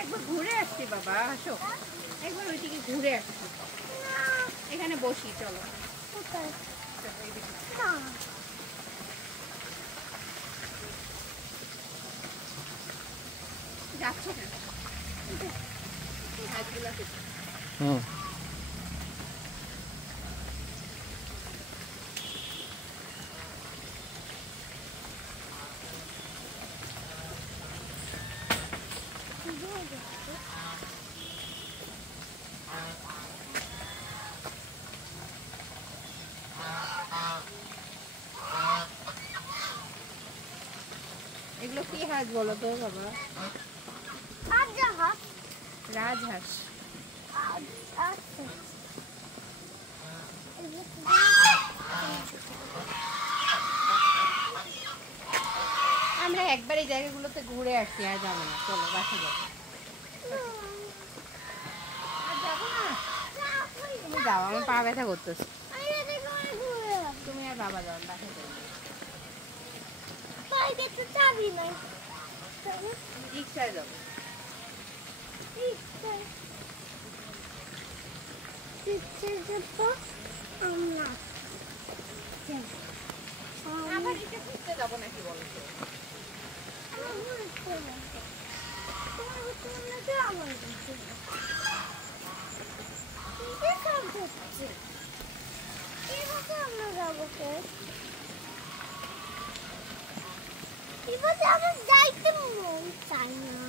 একবার ঘুরে আসছি বাবা, আসো একবার ওইদিকে ঘুরে আসছি। এখানে বসি, চলো। যাচ্ছ কেন? এগুলো কি হাঁস বলো তো বাবা? রাজহাঁস। রাজহাঁস। আমরা একবার এই জায়গাগুলোতে ঘুরে আসছি, আর যাবো না, চলো বাসা যাবো। আর যাবো না, তুমি যাও, আমার পা ব্যথা করতেছে। তুমি আর বাবা যাও, বাসা যাও। চাবি নাই, রিক্সায় যাবো। আবার রিক্সা খুঁজতে যাবো নাকি বলো তো? আমার যাইতে মন চাই না।